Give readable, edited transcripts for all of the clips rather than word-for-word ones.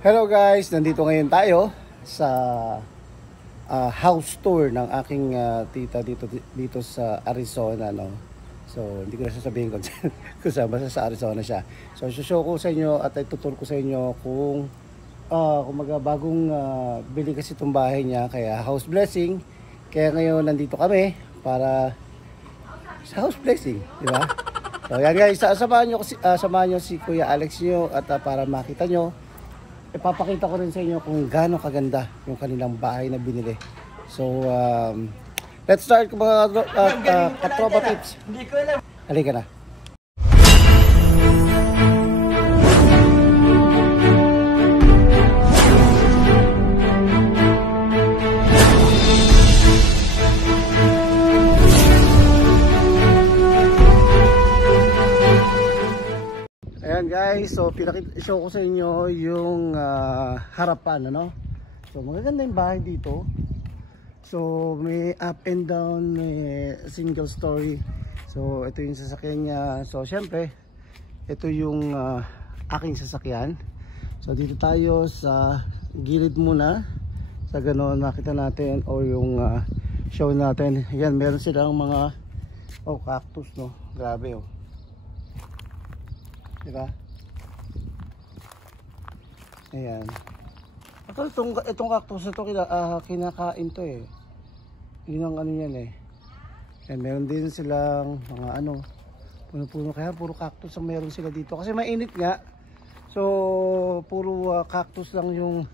Hello guys, nandito ngayon tayo sa house tour ng aking tita dito sa Arizona, no. So hindi ko na sasabihin kung saan, basta sa Arizona siya. So show ko sa inyo at ituturo ko sa inyo kung bagong bili kasi itong bahay niya, kaya house blessing. Kaya ngayon nandito kami para sa house blessing, di ba? So yan guys, samahan nyo si Kuya Alex nyo at para makita nyo. Ipapakita ko rin sa inyo kung gaano kaganda yung kanilang bahay na binili. So, let's start mga katropa tips. Halika na. Ayan guys, so show ko sa inyo yung harapan, ano. So magaganda yung bahay dito. So may up and down, may single story. So ito yung sasakyan niya. So syempre ito yung aking sasakyan. So dito tayo sa gilid muna. Sa ganon makita natin o yung show natin. Ayan, meron silang mga cactus, no. Grabe, oh. Diba? Ayan. Itong cactus ito kinakain to eh. Yun ang ano yan eh. Ayan, meron din silang mga puno-puno, kaya puro cactus ang meron sila dito. Kasi mainit nga. So puro cactus lang yung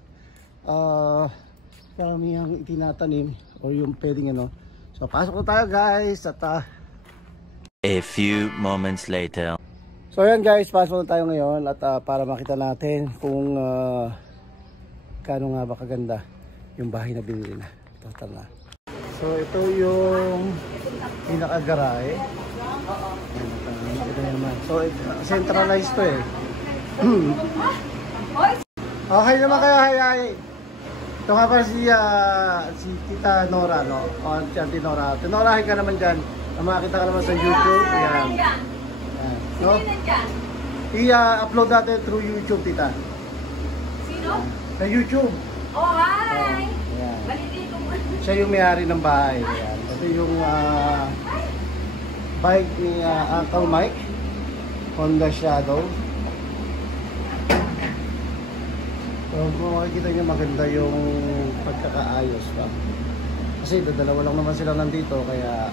karamihang itinatanim o yung pwedeng ano. So pasok na tayo guys at a few moments later. So ayan guys, pasok na tayo ngayon at para makita natin kung gaano nga ba kaganda yung bahay na binili na. Total na. So ito yung pinaka-garahe. So centralized to eh. Okay naman kayo, hi. Ito nga pa si Tita Nora, no? O si Auntie Nora. Tinorahin ka naman dyan. Makita ka naman sa YouTube. Ayan. No? I-upload natin through YouTube, tita. Sino? Sa YouTube. Oh, hi! Siya yung may-ari ng bahay. Ayan. Ito yung bike ni Uncle Mike. Honda Shadow. So, kung makikita nyo, maganda yung pagkakaayos pa. Kasi dalawa lang naman sila nandito, kaya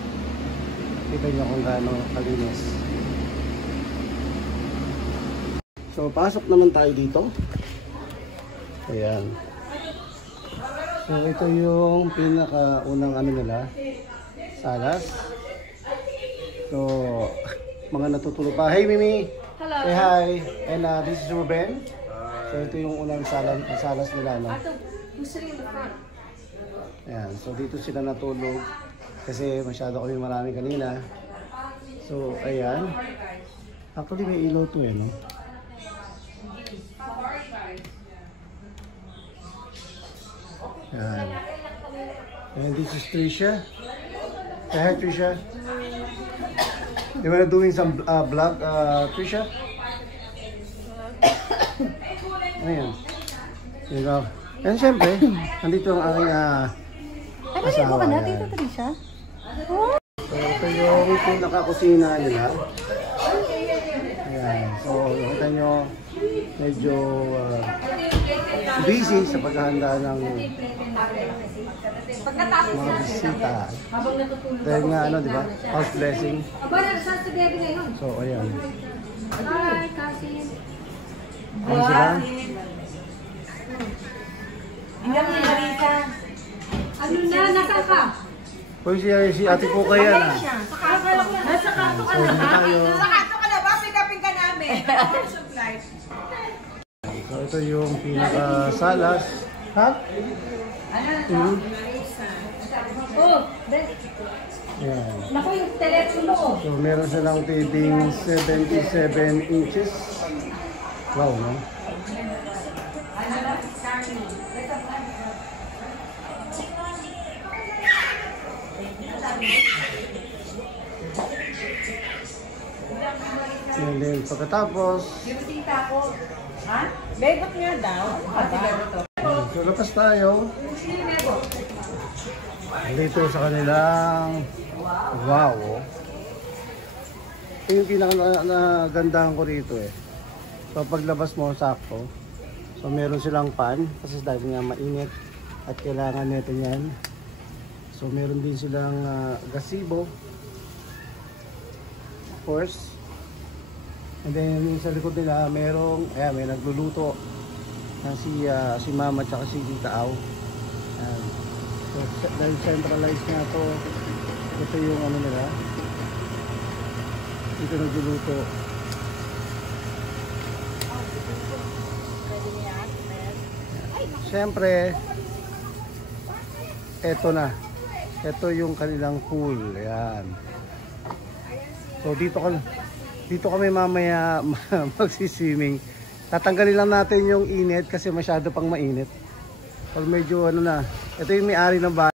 kita nyo kung gaano kalinis. So pasok naman tayo dito. Ayan. So ito yung pinakaunang nila, salas. So mga natutulog pa. Hey Mimi! Hello! Say hi! And this is Ruben. So ito yung unang salas nila, no? Ayan. So dito sila natulog kasi masyado kami marami kanina. So ayan. Actually may ilaw to eh, no? Yan. And this is Trisha. Say hi, Trisha. You wanna doing some vlog, Trisha? Ayan. You know. And syempre, nandito ang aking asawa. Ano na dito, Trisha? So ito yung pinaka-kusina nila. Ayan. So nakita nyo, medyo busy sa paghahanda ng mga bisita. Dahil nga di ba? House blessing. So ayan. Hi, Cassie. Ano sila? Ano na? Nasaan ka? Uy, si ate po kaya na. Nasa kanto ka na ba? Nasa kanto ka na ba? Pick-upin ka namin. So ito yung pinaka-salas. Ha? Oh, Ayan. naku yung telepono ko. So meron silang taping 77 inches. Wow, no? And then pagkatapos, Yung tita ko. Ha? Begot nga daw. Pati begot to. So, lapas tayo. Dito sa kanilang wow. Oh. Ito yung pinaka-nagandahan ko rito eh. So, paglabas mo, sakto. So, meron silang pan kasi dahil nga mainit at kailangan nito yan. So, meron din silang gazebo. Of course. And then sa likod nila merong may nagluluto na si Mama at si Tita Au. So dahil centralized nga to, ito yung ano nila. Ito nagluluto. Siyempre eto na. Ito yung kanilang pool. Ayan. So dito kami mamaya magsiswimming. Tatanggalin lang natin yung init kasi masyado pang mainit. Or medyo ano na. Ito yung may-ari ng bahay.